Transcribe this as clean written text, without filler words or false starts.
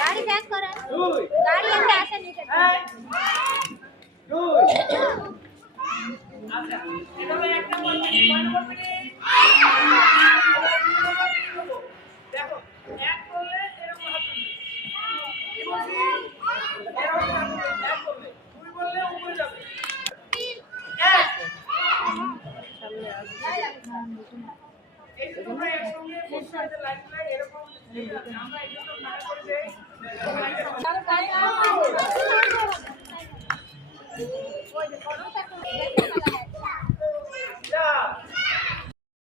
गाड़ी बैक करा गाड़ी अंदर आसे नहीं करता আচ্ছা এভাবে একটা বলবি কয় নম্বর মিনিট দেখো এক করলে এরকম হাত তুলবে কি বলছি এরকম এক করলে দুই বললে উপরে যাবে এক সামনে আসবে এই যে তোমরা একসঙ্গে বসে আছে লাইন লাইন এরকম আমরা এগুলো ভাগ করে দেই ওই যে